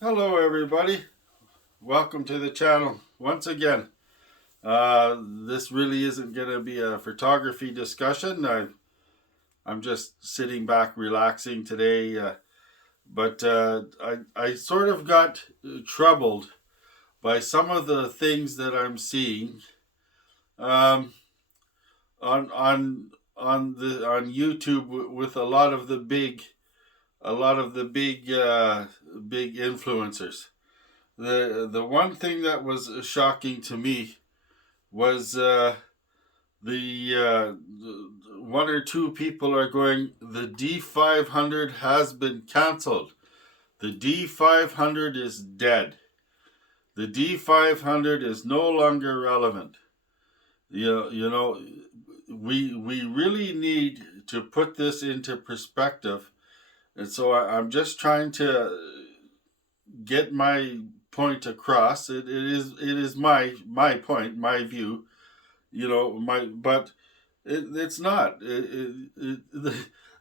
Hello everybody, welcome to the channel once again. This really isn't going to be a photography discussion. I'm just sitting back relaxing today, but I sort of got troubled by some of the things that I'm seeing um, on YouTube with a lot of the big influencers. The one thing that was shocking to me was the one or two people are going, the D500 has been cancelled. The D500 is dead. The D500 is no longer relevant. You know, we really need to put this into perspective, and so I'm just trying to get my point across. It is my point, my view. But it's not.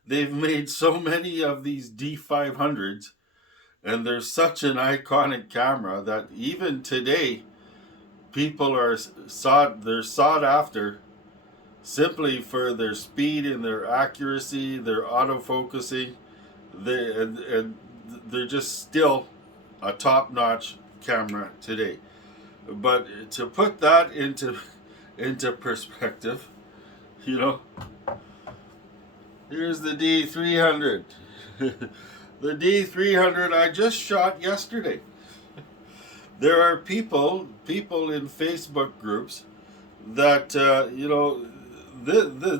They've made so many of these D500s, and they're such an iconic camera that even today people they're sought after simply for their speed and their accuracy, their autofocusing. And they're just still a top-notch camera today. But to put that into perspective, you know, here's the D300. The D300 I just shot yesterday. There are people in Facebook groups that the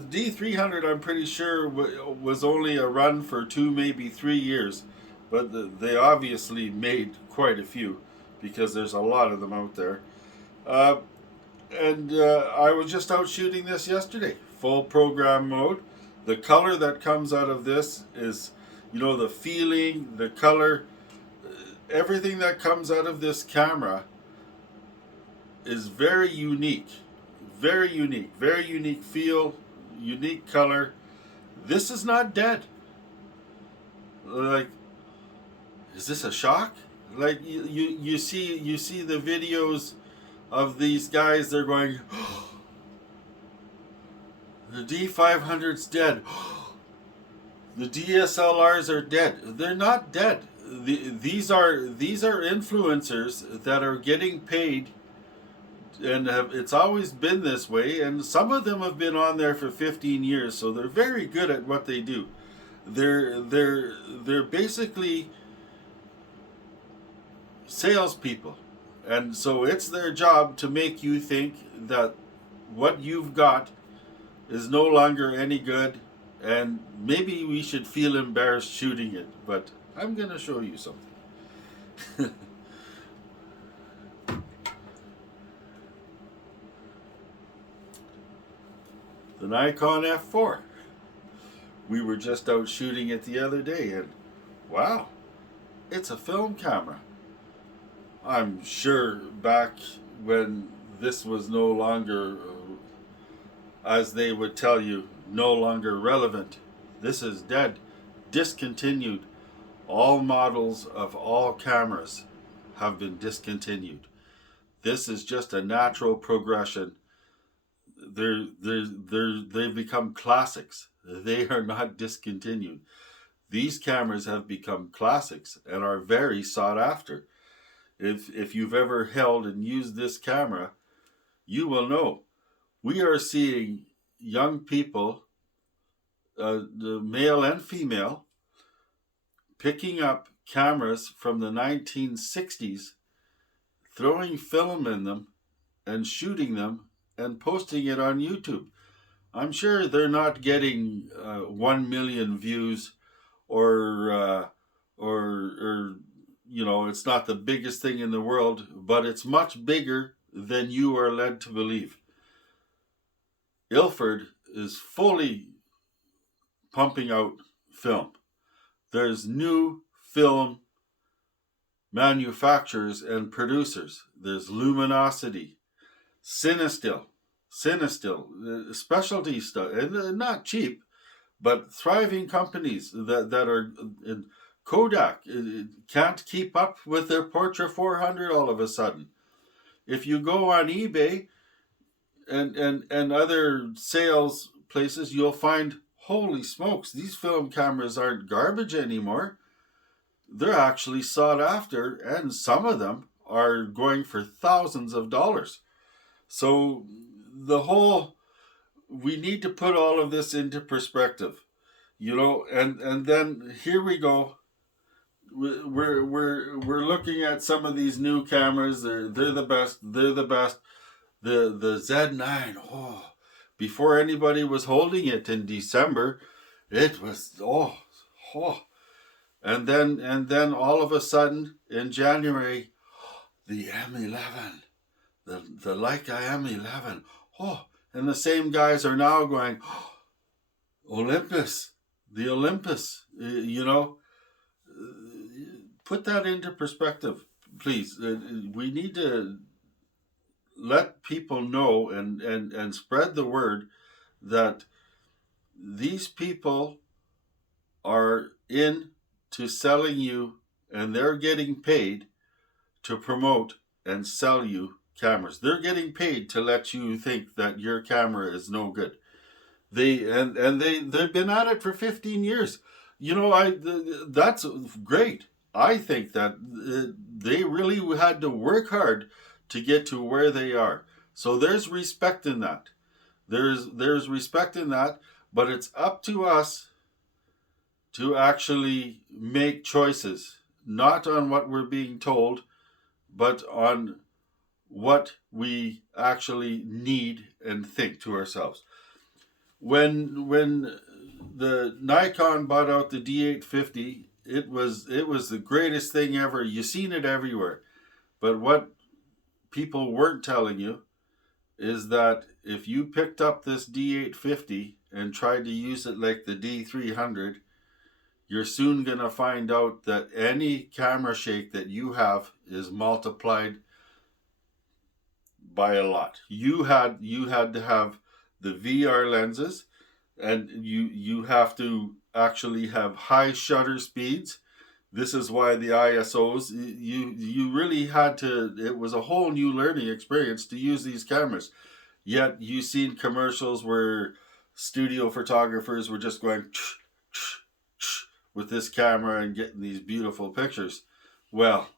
D300, I'm pretty sure was only a run for 2 maybe 3 years, but they obviously made quite a few because there's a lot of them out there. Uh, and I was just out shooting this yesterday, full program mode. The color that comes out of this is, the feeling, the color, everything that comes out of this camera is very unique. Very unique feel, unique color. This is not dead. Like, is this a shock? Like you see the videos of these guys, they're going, oh, the D500's dead. The DSLRs are dead. They're not dead. These are influencers that are getting paid, and it's always been this way. And some of them have been on there for 15 years, so they're very good at what they do. They're basically salespeople, and so it's their job to make you think that what you've got is no longer any good, and maybe we should feel embarrassed shooting it. But I'm going to show you something. The Nikon F4. We were just out shooting it the other day, and wow, it's a film camera. I'm sure back when this was no longer, as they would tell you, no longer relevant. This is dead, discontinued. All models of all cameras have been discontinued. This is just a natural progression. They've become classics. They are not discontinued. These cameras have become classics and are very sought after. If you've ever held and used this camera, you will know. We are seeing young people, the male and female, picking up cameras from the 1960s, throwing film in them, and shooting them and posting it on YouTube. I'm sure they're not getting 1 million views, or it's not the biggest thing in the world, but it's much bigger than you are led to believe. Ilford is fully pumping out film. There's new film manufacturers and producers. There's Luminosity, Cinestill, specialty stuff, and not cheap, but thriving companies that are Kodak can't keep up with their Portra 400 all of a sudden. If you go on eBay and other sales places, you'll find, holy smokes, these film cameras aren't garbage anymore. They're actually sought after, and some of them are going for thousands of dollars. So we need to put all of this into perspective, and then here we go. We're looking at some of these new cameras. They're the best. They're the best. The Z9. Oh, before anybody was holding it in December, it was and then all of a sudden in January, the M11, the Leica M11. Oh, and the same guys are now going, Olympus, the Olympus. Put that into perspective, please. We need to let people know and spread the word that these people are into selling you, and they're getting paid to promote and sell you cameras. They're getting paid to let you think that your camera is no good. They've been at it for 15 years. That's great. I think that they really had to work hard to get to where they are. So there's respect in that. There's respect in that, but it's up to us to actually make choices, not on what we're being told, but on what we actually need and think to ourselves. When the Nikon bought out the D850, it was the greatest thing ever. You seen it everywhere. But what people weren't telling you is that if you picked up this D850 and tried to use it like the D300, you're soon going to find out that any camera shake that you have is multiplied by a lot. You had to have the VR lenses, and you have to actually have high shutter speeds. This is why the ISOs, you really had to, it was a whole new learning experience to use these cameras. Yet you've seen commercials where studio photographers were just going with this camera and getting these beautiful pictures. Well,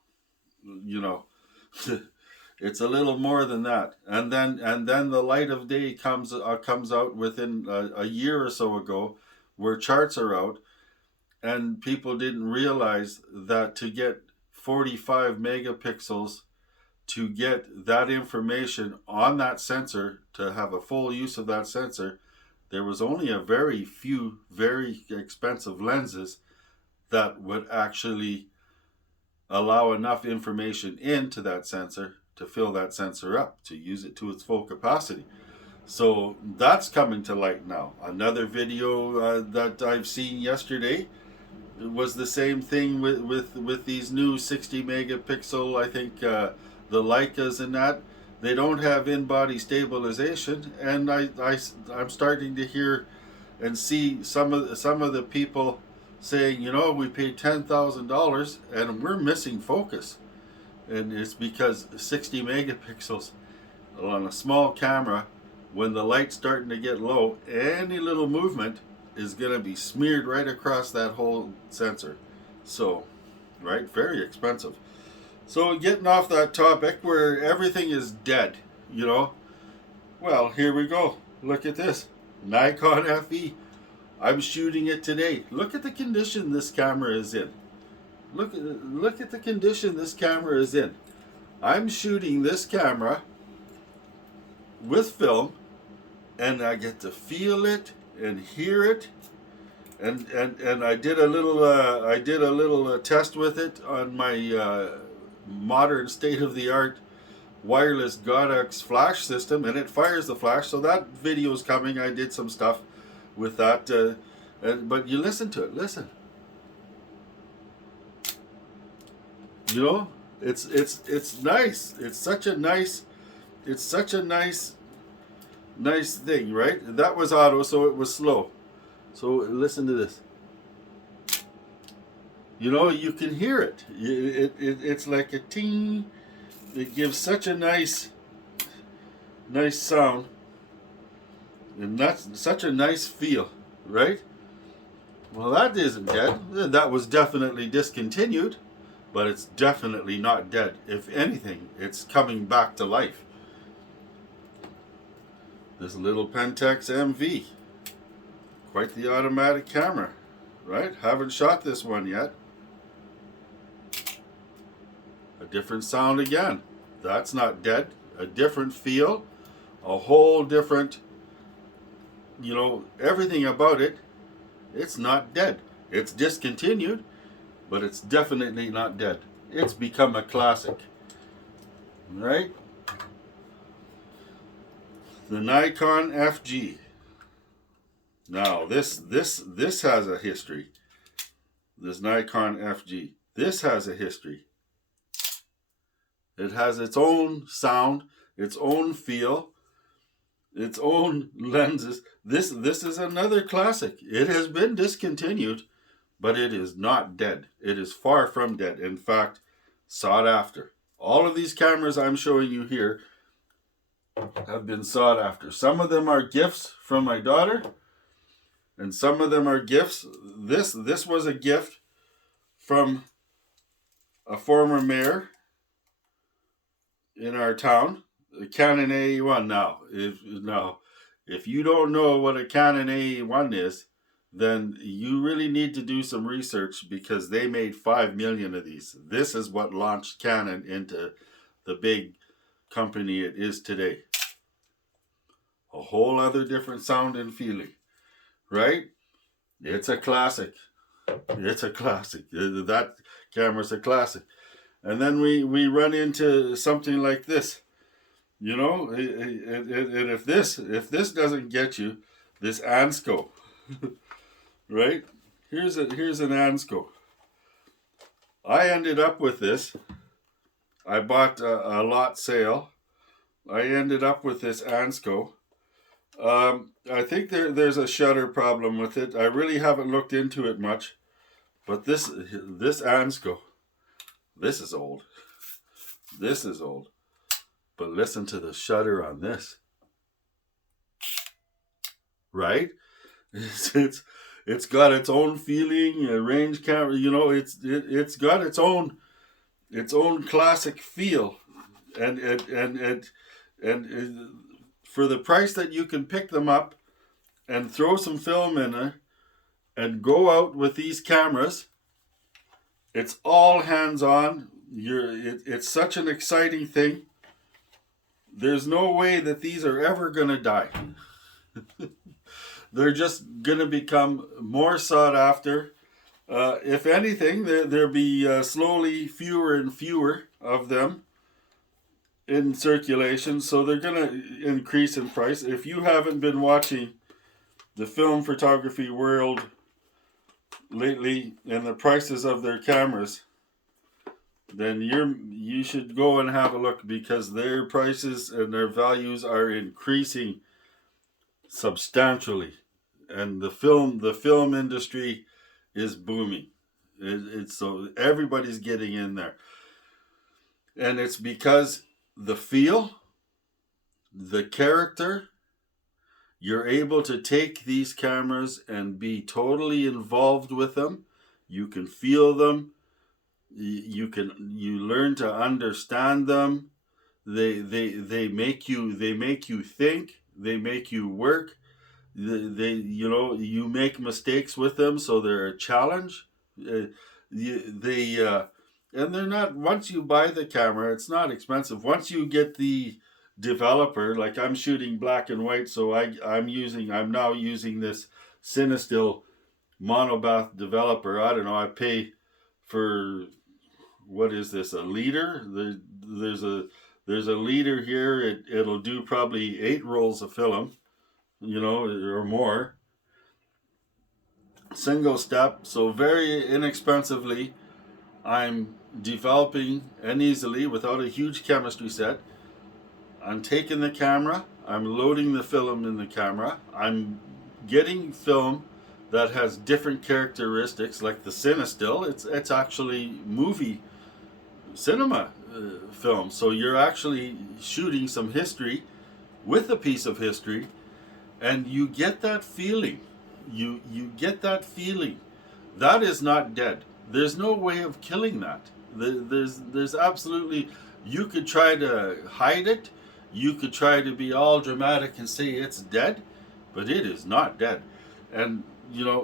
it's a little more than that. And then the light of day comes out within a year or so ago, where charts are out, and people didn't realize that to get 45 megapixels, to get that information on that sensor, to have a full use of that sensor, there was only a very few very expensive lenses that would actually allow enough information into that sensor to fill that sensor up, to use it to its full capacity. So that's coming to light now. Another video that I've seen yesterday was the same thing with these new 60 megapixel, I think the Leicas and that. They don't have in-body stabilization, and I'm starting to hear and see some of the people saying, we paid $10,000 and we're missing focus. And it's because 60 megapixels on a small camera, when the light's starting to get low, any little movement is going to be smeared right across that whole sensor. So, right, very expensive. So getting off that topic where everything is dead, well, here we go. Look at this. Nikon FE. I'm shooting it today. Look at the condition this camera is in. Look at the condition this camera is in. I'm shooting this camera with film, and I get to feel it and hear it, and I did a little test with it on my modern state-of-the-art wireless Godox flash system, and it fires the flash. So that video is coming. I did some stuff with that, but you listen to it. Listen. It's nice. It's such a nice thing, right? That was auto, so it was slow. So listen to this. You know, you can hear it. It's like a ting. It gives such a nice sound, and that's such a nice feel, right? Well, that isn't dead. That was definitely discontinued, but it's definitely not dead. If anything, it's coming back to life. This little Pentax MV, quite the automatic camera, right? Haven't shot this one yet. A different sound again. That's not dead. A different feel, a whole different, you know, everything about it. It's not dead. It's discontinued, but it's definitely not dead. It's become a classic, right? The Nikon FG. Now this has a history. This Nikon FG. This has a history. It has its own sound, its own feel, its own lenses. This is another classic. It has been discontinued, but it is not dead. It is far from dead. In fact, sought after. All of these cameras I'm showing you here have been sought after. Some of them are gifts from my daughter, and some of them are gifts. This was a gift from a former mayor in our town, a Canon AE1. If you don't know what a Canon AE1 is, then you really need to do some research, because they made 5 million of these. This is what launched Canon into the big company it is today. A whole other different sound and feeling, right? It's a classic. It's a classic. That camera's a classic. And then we run into something like this, you know, and if this doesn't get you, this Ansco, right? Here's an Ansco. I ended up with this. I bought a lot sale. I ended up with this Ansco. I think there's a shutter problem with it. I really haven't looked into it much, but this Ansco. This is old. This is old. But listen to the shutter on this. Right? It's got its own feeling, a range camera, you know, it's got its own classic feel. And for the price that you can pick them up and throw some film in there and go out with these cameras, it's all hands-on. It's such an exciting thing. There's no way that these are ever going to die. They're just going to become more sought after. If anything, there'll be slowly fewer and fewer of them in circulation, so they're going to increase in price. If you haven't been watching the film photography world lately and the prices of their cameras, then you should go and have a look, because their prices and their values are increasing substantially, and the film industry is booming. It's so everybody's getting in there, and it's because the feel, the character. You're able to take these cameras and be totally involved with them. You can feel them. You learn to understand them. They make you think. They make you work. You make mistakes with them, so they're a challenge. And they're not. Once you buy the camera, it's not expensive. Once you get the developer, like I'm shooting black and white, so I'm now using this Cinestill monobath developer. I don't know, I pay for, what is this, a liter? There's a liter here. It'll do probably 8 rolls of film, or more. Single step, so very inexpensively I'm developing and easily without a huge chemistry set. I'm taking the camera, I'm loading the film in the camera, I'm getting film that has different characteristics, like the Cinestill. It's actually movie cinema film. So you're actually shooting some history with a piece of history, and you get that feeling. You get that feeling. That is not dead. There's no way of killing that. There's absolutely. You could try to hide it. You could try to be all dramatic and say it's dead, but it is not dead. And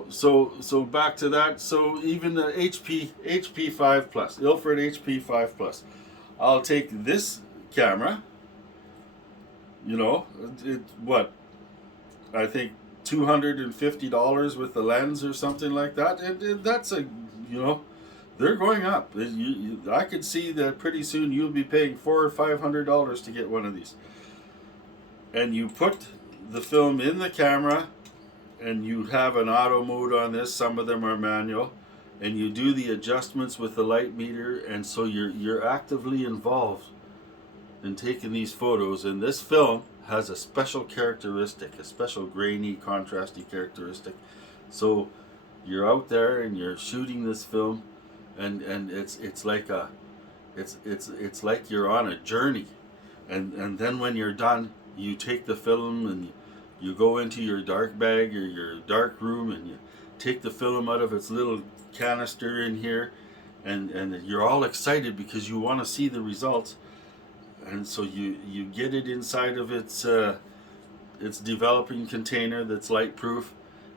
so back to that. So even the HP 5 Plus, Ilford HP 5 Plus, I'll take this camera. It what I think $250 with the lens or something like that, and that's they're going up. I could see that pretty soon you'll be paying $400 or $500 to get one of these. And you put the film in the camera, and you have an auto mode on this. Some of them are manual, and you do the adjustments with the light meter, and so you're actively involved in taking these photos. And this film has a special characteristic, a special grainy, contrasty characteristic. So you're out there and you're shooting this film, and it's like it's like you're on a journey, and then when you're done, you take the film and you go into your dark bag or your dark room, and you take the film out of its little canister in here, and you're all excited because you want to see the results. And so you get it inside of its developing container that's light proof,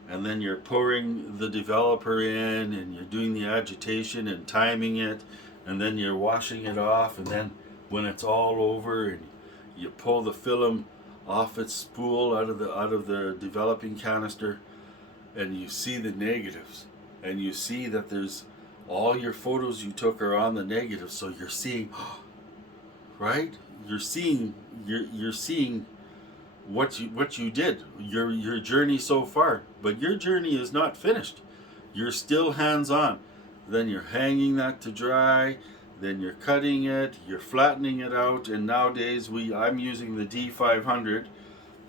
and then you're pouring the developer in, and you're doing the agitation and timing it, and then you're washing it off, and then when it's all over, and you pull the film off its spool out of the developing canister, and you see the negatives, and you see that there's all your photos you took are on the negative. So you're seeing, right? You're seeing what you did, your journey so far, but your journey is not finished. You're still hands on. Then you're hanging that to dry. Then you're cutting it. You're flattening it out. And nowadays I'm using the D500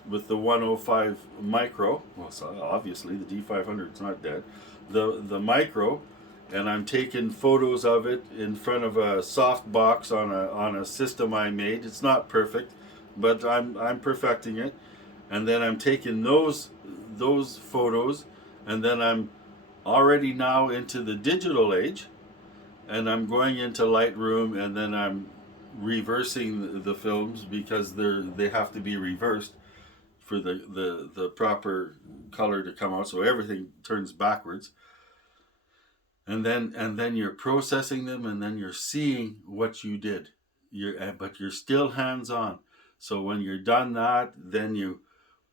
with the 105 micro. Well, so obviously the D500 is not dead. The micro, and I'm taking photos of it in front of a soft box on a system I made. It's not perfect, but I'm perfecting it. And then I'm taking those photos, and then I'm already now into the digital age, and I'm going into Lightroom, and then I'm reversing the films because they have to be reversed for the proper color to come out, so everything turns backwards. And then you're processing them, and then you're seeing what you did. But you're still hands on. So when you're done that, then you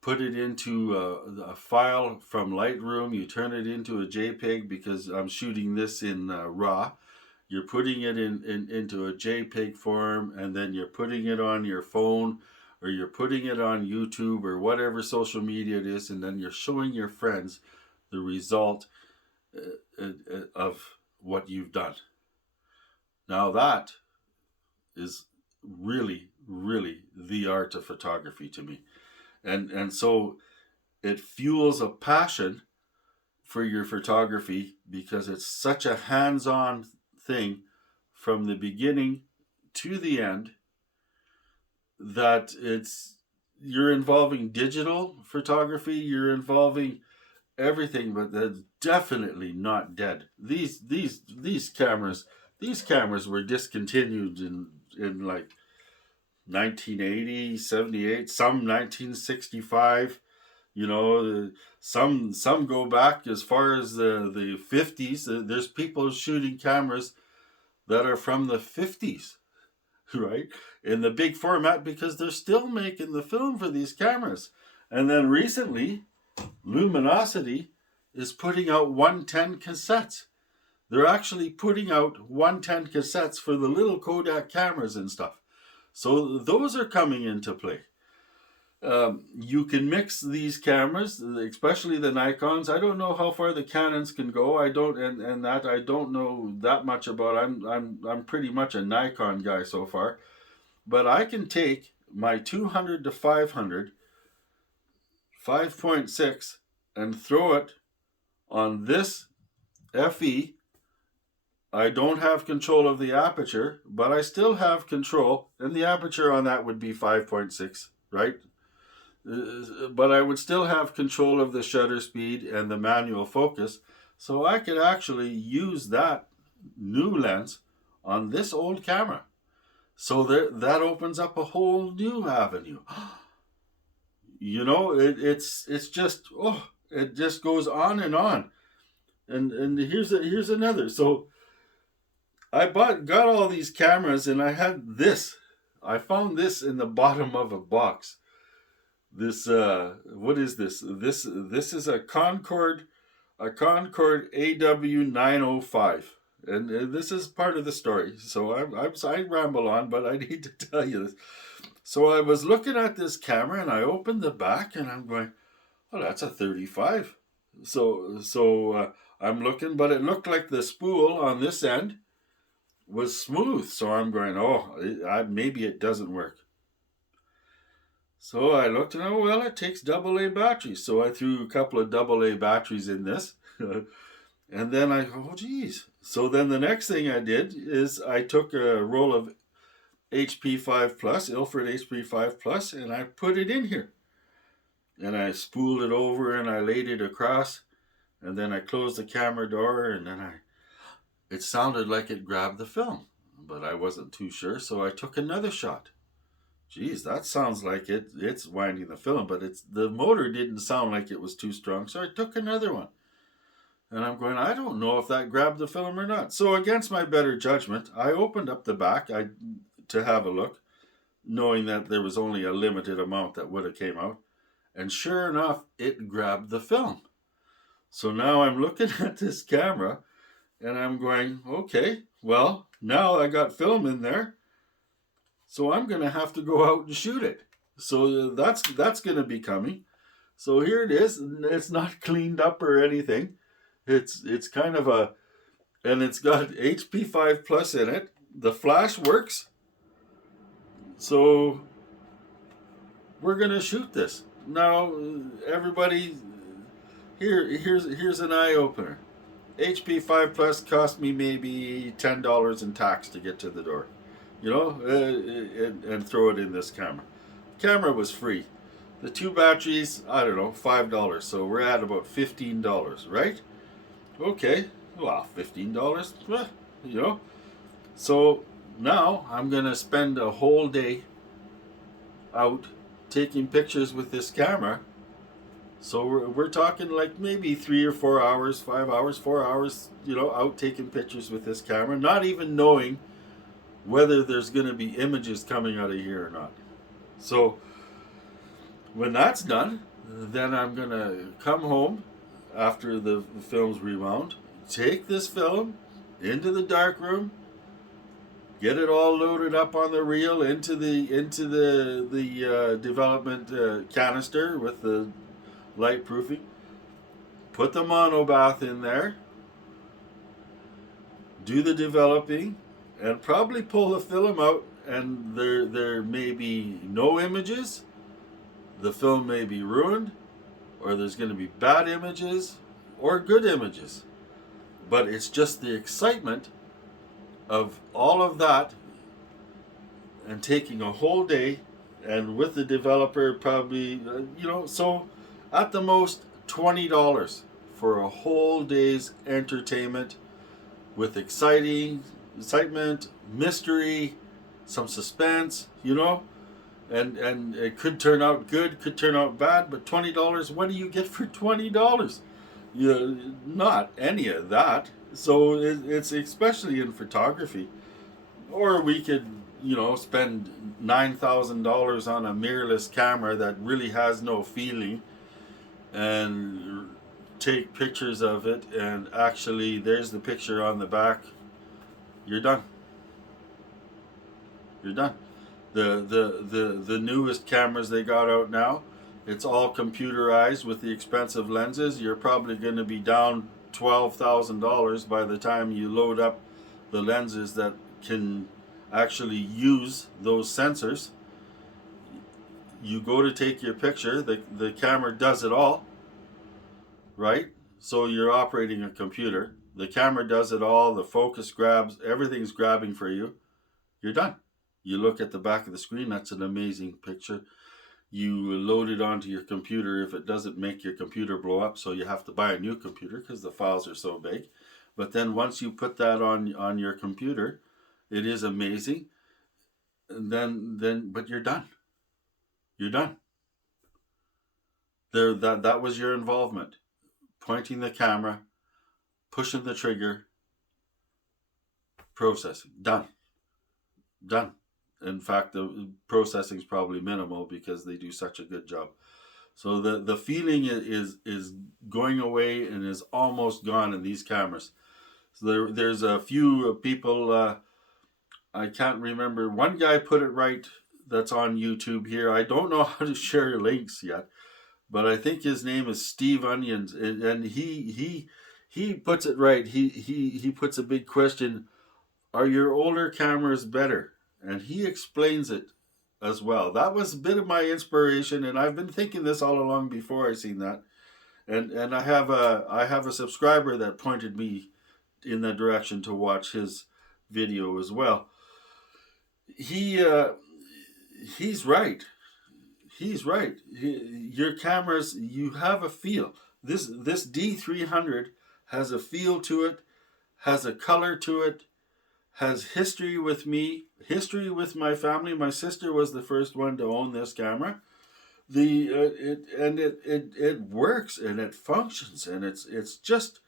put it into a file from Lightroom. You turn it into a JPEG because I'm shooting this in RAW. You're putting it into a JPEG form, and then you're putting it on your phone, or you're putting it on YouTube or whatever social media it is, and then you're showing your friends the result of what you've done. Now that is really, really the art of photography to me. And so it fuels a passion for your photography because it's such a hands-on thing from the beginning to the end, that you're involving digital photography, you're involving everything, but that's definitely not dead. These cameras were discontinued in like 1980, 78, some 1965. Some go back as far as the 50s. There's people shooting cameras that are from the 50s, right? In the big format, because they're still making the film for these cameras. And then recently, Luminosity is putting out 110 cassettes. They're actually putting out 110 cassettes for the little Kodak cameras and stuff. So those are coming into play. You can mix these cameras, especially the Nikons. I don't know how far the Canons can go. I don't, and that I don't know that much about. I'm pretty much a Nikon guy so far, but I can take my 200 to 500, 5.6, and throw it On this FE, I don't have control of the aperture, but I still have control, and the aperture on that would be 5.6, right? But I would still have control of the shutter speed and the manual focus, so I could actually use that new lens on this old camera. So that opens up a whole new avenue. It's just, it just goes on and on. And here's another. So I got all these cameras, and I had this. I found this in the bottom of a box. This what is this? This is a Concord AW905. And this is part of the story. So I ramble on, but I need to tell you this. So I was looking at this camera, and I opened the back, and I'm going, oh, that's a 35. So I'm looking, but it looked like the spool on this end was smooth. So I'm going, maybe it doesn't work. So I looked, and well, it takes AA batteries. So I threw a couple of AA batteries in this. And then geez. So then the next thing I did is I took a roll of HP5 Plus, Ilford HP5 Plus, and I put it in here. And I spooled it over, and I laid it across, and then I closed the camera door, and then it sounded like it grabbed the film, but I wasn't too sure, so I took another shot. Geez, that sounds like it's winding the film, but the motor didn't sound like it was too strong, so I took another one. And I'm going, I don't know if that grabbed the film or not. So against my better judgment, I opened up the back to have a look, knowing that there was only a limited amount that would have came out. And sure enough, it grabbed the film. So now I'm looking at this camera, and I'm going, okay, well, now I got film in there, so I'm going to have to go out and shoot it. So that's going to be coming. So here it is. It's not cleaned up or anything. It's kind of and it's got HP5 Plus in it. The flash works. So we're gonna shoot this. Now, everybody, here's an eye opener. HP5 Plus cost me maybe $10 in tax to get to the door, and throw it in this camera. The camera was free. The two batteries, I don't know, $5. So we're at about $15, right? Okay, well, $15, So now I'm going to spend a whole day out taking pictures with this camera. So we're talking like maybe 3 or 4 hours, 5 hours, 4 hours, out taking pictures with this camera, not even knowing whether there's going to be images coming out of here or not. So when that's done, then I'm going to come home after the film's rewound, take this film into the darkroom, get it all loaded up on the reel into the development canister with the light proofing, put the monobath in there, do the developing, and probably pull the film out, and there may be no images, the film may be ruined, or there's going to be bad images or good images. But it's just the excitement of all of that, and taking a whole day, and with the developer probably, so at the most $20 for a whole day's entertainment with excitement, mystery, some suspense, and it could turn out good, could turn out bad, but $20, what do you get for $20? Not any of that. So it's especially in photography. Or we could, spend $9,000 on a mirrorless camera that really has no feeling, and take pictures of it, and actually there's the picture on the back. You're done. The newest cameras they got out now, it's all computerized with the expensive lenses. You're probably going to be down $12,000 by the time you load up the lenses that can actually use those sensors. You go to take your picture, the camera does it all, right? So you're operating a computer. The camera does it all. The focus grabs. Everything's grabbing for you. You're done. You look at the back of the screen. That's an amazing picture. You load it onto your computer. If it doesn't, make your computer blow up, so you have to buy a new computer because the files are so big. But then once you put that on your computer, it is amazing. And but you're done. You're done. That was your involvement. Pointing the camera, pushing the trigger, processing. Done. Done. In fact, the processing is probably minimal because they do such a good job. So the feeling is going away and is almost gone in these cameras. So there's a few people, I can't remember. One guy put it right that's on YouTube here. I don't know how to share links yet, but I think his name is Steve Onions, and he puts it right. He puts a big question: are your older cameras better? And he explains it as well. That was a bit of my inspiration, and I've been thinking this all along before I seen that. And I have a subscriber that pointed me in that direction to watch his video as well. He's right. He's right. Your cameras, you have a feel. This D300 has a feel to it, has a color to it, has history with me, history with my family. My sister was the first one to own this camera. It works and it functions, and it's just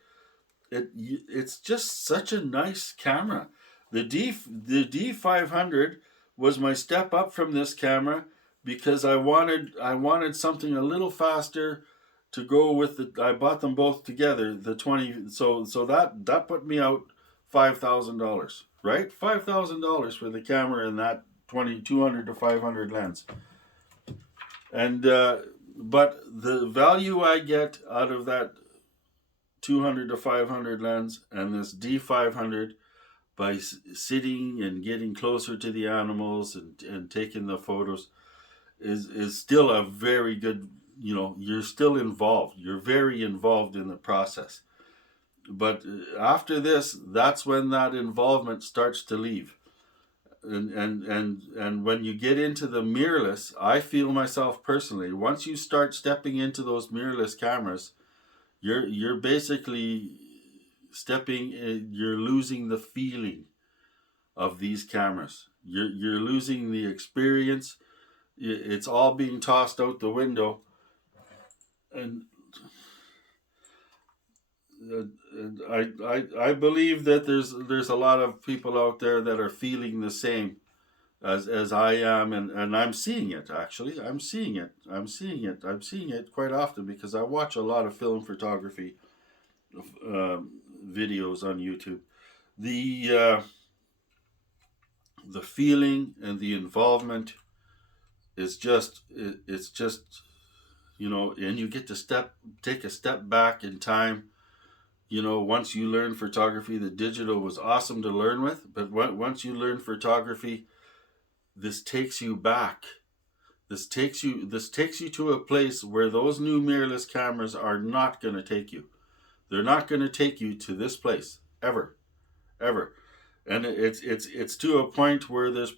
such a nice camera. The D500 was my step up from this camera because I wanted something a little faster to go with the. I bought them both together. The 20. So that put me out $5,000. Right, $5,000 for the camera and that 200 to 500 lens. And but the value I get out of that 200 to 500 lens and this D500 by sitting and getting closer to the animals and taking the photos is still a very good, you're still involved. You're very involved in the process. But after this, that's when that involvement starts to leave. And when you get into the mirrorless, I feel myself personally, once you start stepping into those mirrorless cameras, you're basically you're losing the feeling of these cameras. You're losing the experience. It's all being tossed out the window. And I believe that there's a lot of people out there that are feeling the same as I am, and I'm seeing it. Actually, I'm seeing it quite often because I watch a lot of film photography videos on YouTube. The feeling and the involvement is it's just and you get to take a step back in time. Once you learn photography, the digital was awesome to learn with, but once you learn photography, this takes you back. This takes you to a place where those new mirrorless cameras are not going to take you. They're not going to take you to this place ever. And it's to a point where there's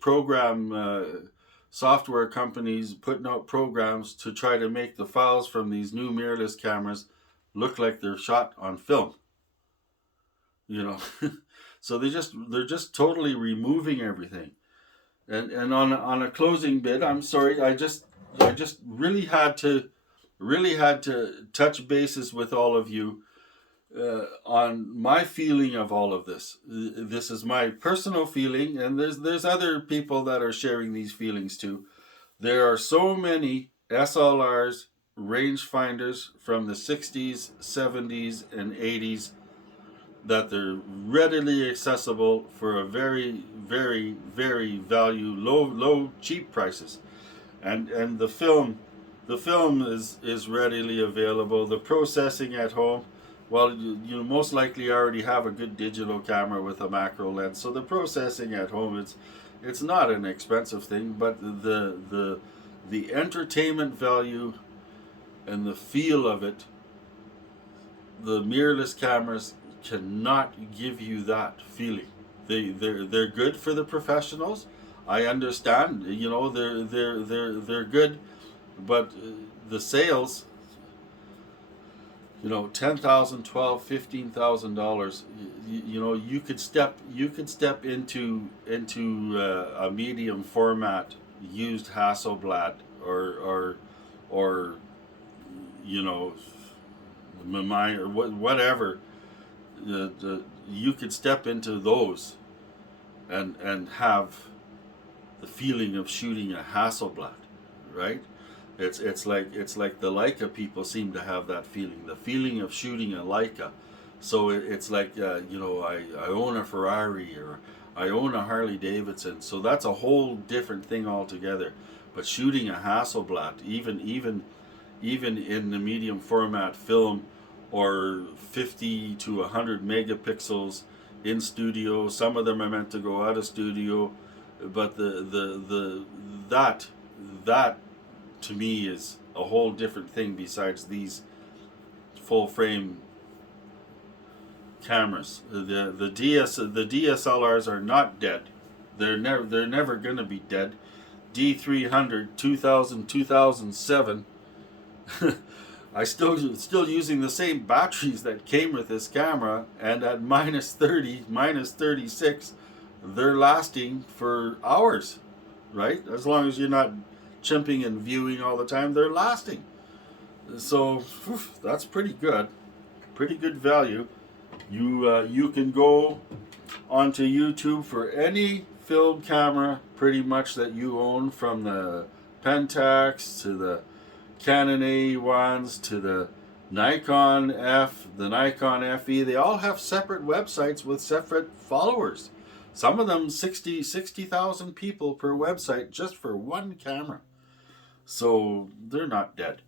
software companies putting out programs to try to make the files from these new mirrorless cameras look like they're shot on film. So they're just totally removing everything. And on a closing bit, I'm sorry, I just really had to touch bases with all of you on my feeling of all of this. This is my personal feeling, and there's other people that are sharing these feelings too. There are so many SLRs, rangefinders from the 60s, 70s, and 80s that they're readily accessible for a very, very, very low, cheap prices, and the film is readily available. The processing at home, well, you most likely already have a good digital camera with a macro lens, so the processing at home it's not an expensive thing, but the entertainment value and the feel of it the mirrorless cameras cannot give you that feeling. They're good for the professionals. I understand, they're good, but the sales, 10,000, 12, $15,000. You could step into a medium format used Hasselblad or you know my or whatever. You could step into those and have the feeling of shooting a Hasselblad, right? It's like the Leica people seem to have that feeling, the feeling of shooting a Leica. So it's like I own a Ferrari or I own a Harley Davidson. So that's a whole different thing altogether. But shooting a Hasselblad, even in the medium format film, or 50 to 100 megapixels in studio. Some of them are meant to go out of studio, but that to me is a whole different thing besides these full frame cameras. The DSLRs are not dead. They're never going to be dead. D300 2000 2007 I still using the same batteries that came with this camera, and at minus 30, minus 36, they're lasting for hours, right? As long as you're not chimping and viewing all the time, they're lasting. So that's pretty good value. You can go onto YouTube for any film camera pretty much that you own, from the Pentax to the Canon A1s to the Nikon FE. They all have separate websites with separate followers. Some of them 60,000 people per website just for one camera. So they're not dead.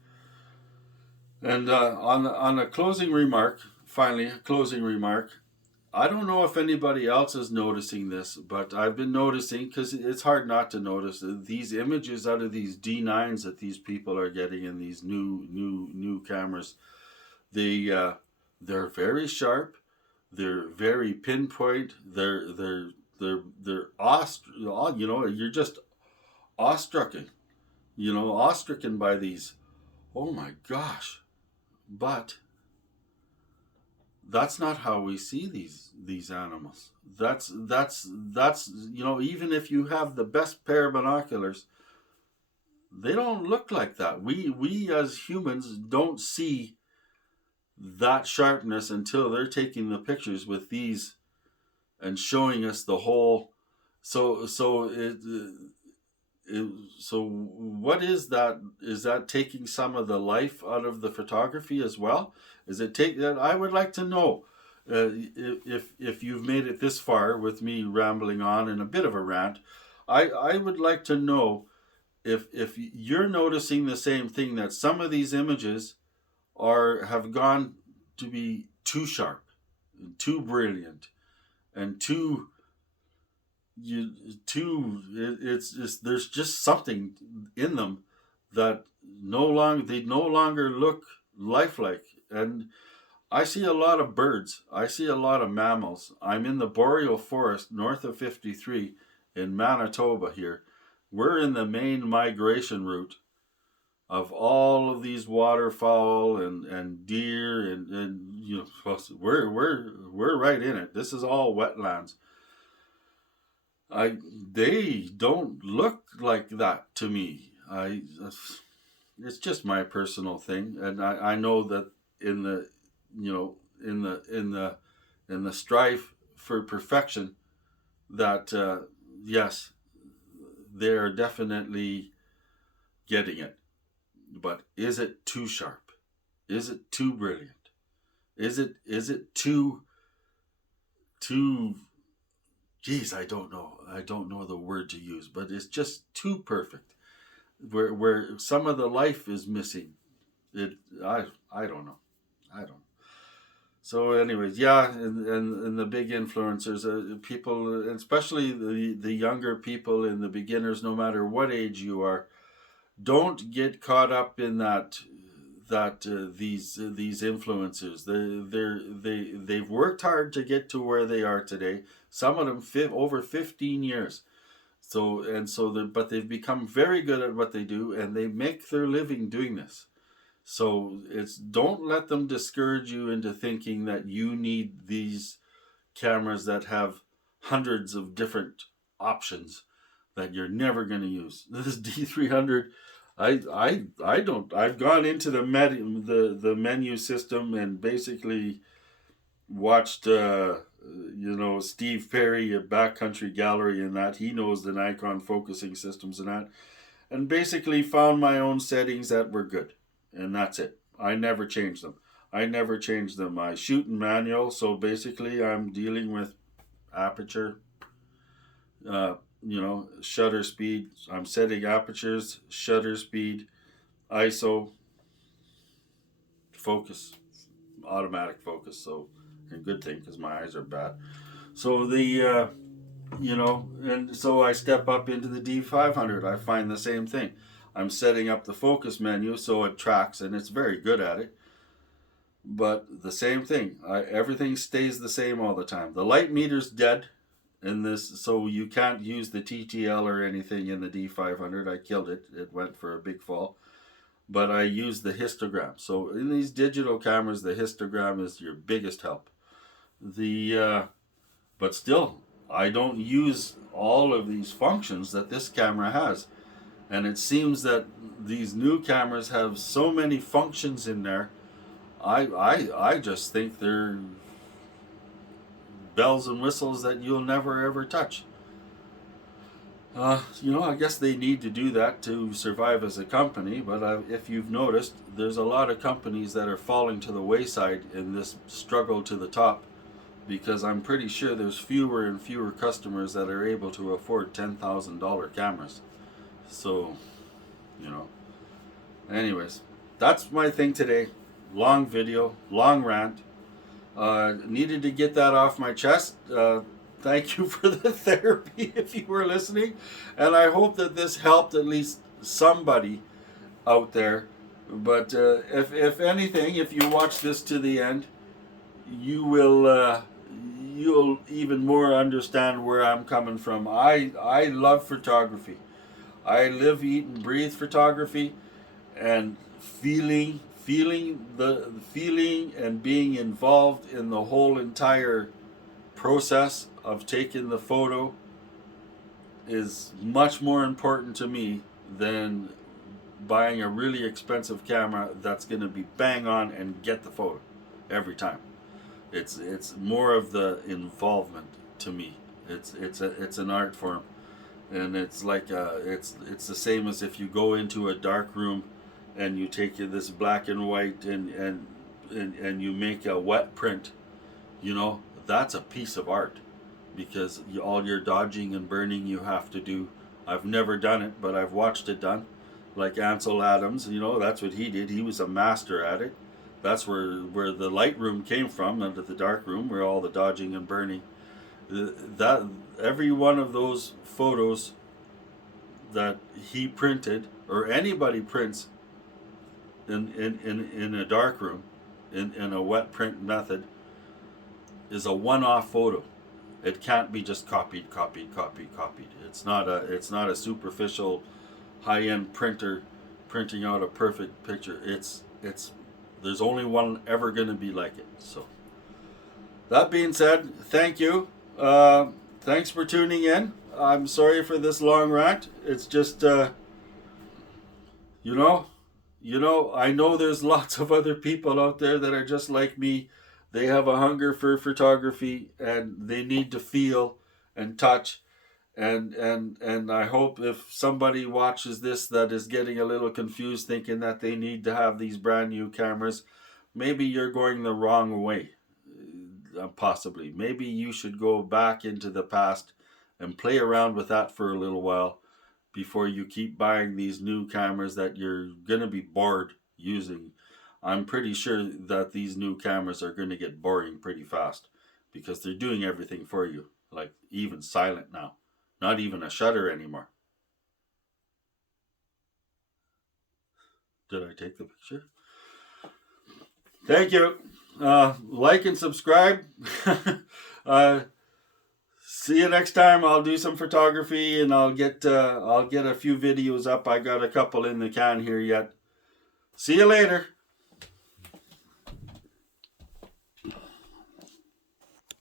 And on a closing remark, finally, a closing remark. I don't know if anybody else is noticing this, but I've been noticing, because it's hard not to notice, these images out of these D9s that these people are getting in these new cameras. They're very sharp. They're very pinpoint. They're you're just awestrucken by these. Oh my gosh! But that's not how we see these animals. That's even if you have the best pair of binoculars, they don't look like that. We as humans don't see that sharpness until they're taking the pictures with these and showing us the whole. So what is that? Is that taking some of the life out of the photography as well? Is it take that? I would like to know, if you've made it this far with me rambling on in a bit of a rant. I would like to know if you're noticing the same thing, that some of these images have gone to be too sharp, too brilliant, and it's just, there's just something in them that they no longer look lifelike. And I see a lot of birds, I see a lot of mammals. I'm in the boreal forest north of 53 in Manitoba here. We're in the main migration route of all of these waterfowl and deer, and we're right in it. This is all wetlands. They don't look like that to me. It's just my personal thing, and I know that in the in the strife for perfection, that yes, they're definitely getting it. But is it too sharp? Is it too brilliant? Is it too geez, I don't know. I don't know the word to use, but it's just too perfect. Where some of the life is missing. I don't know. I don't. So, anyways, yeah, and the big influencers, people, especially the younger people and the beginners, no matter what age you are, don't get caught up in that that these influencers, they've worked hard to get to where they are today. Some of them over 15 years. But they've become very good at what they do, and they make their living doing this. So it's don't let them discourage you into thinking that you need these cameras that have hundreds of different options that you're never going to use. This D300, I don't. I've gone into the menu system and basically watched Steve Perry at Backcountry Gallery and that he knows the Nikon focusing systems and basically found my own settings that were good, and that's it. I never changed them. I shoot in manual, so basically I'm dealing with aperture, shutter speed. I'm setting apertures, shutter speed, ISO, focus, automatic focus. So, a good thing because my eyes are bad. So and so I step up into the D500. I find the same thing. I'm setting up the focus menu so it tracks, and it's very good at it. But the same thing. Everything stays the same all the time. The light meter's dead in this, so you can't use the TTL or anything in the D500. I killed it. It went for a big fall. But I use the histogram. So in these digital cameras, the histogram is your biggest help. But still, I don't use all of these functions that this camera has. And it seems that these new cameras have so many functions in there. I just think they're bells and whistles that you'll never ever touch. I guess they need to do that to survive as a company, but if you've noticed, there's a lot of companies that are falling to the wayside in this struggle to the top, because I'm pretty sure there's fewer and fewer customers that are able to afford $10,000 cameras. So, anyways, that's my thing today. Long video, long rant. Needed to get that off my chest. Thank you for the therapy if you were listening. And I hope that this helped at least somebody out there. But if anything, if you watch this to the end, you'll even more understand where I'm coming from. I love photography. I live, eat, and breathe photography, and feeling and being involved in the whole entire process of taking the photo is much more important to me than buying a really expensive camera that's going to be bang on and get the photo every time. It's more of the involvement to me. It's an art form, and it's like it's the same as if you go into a dark room and you take this black and white and you make a wet print. That's a piece of art, because all your dodging and burning you have to do. I've never done it, but I've watched it done. Like Ansel Adams, that's what he did. He was a master at it. That's where the light room came from, out of the dark room, where all the dodging and burning. That every one of those photos that he printed, or anybody prints in a dark room, in a wet print method, is a one-off photo. It can't be just copied. It's not a superficial high-end printer printing out a perfect picture. It's there's only one ever going to be like it. So that being said, thank you. Thanks for tuning in. I'm sorry for this long rant. It's just I know there's lots of other people out there that are just like me. They have a hunger for photography, and they need to feel and touch. And I hope if somebody watches this that is getting a little confused, thinking that they need to have these brand new cameras, maybe you're going the wrong way. Possibly. Maybe you should go back into the past and play around with that for a little while before you keep buying these new cameras that you're going to be bored using. I'm pretty sure that these new cameras are going to get boring pretty fast, because they're doing everything for you, like even silent now. Not even a shutter anymore. Did I take the picture? Thank you. Like and subscribe. See you next time. I'll do some photography and I'll get a few videos up. I got a couple in the can here yet. See you later.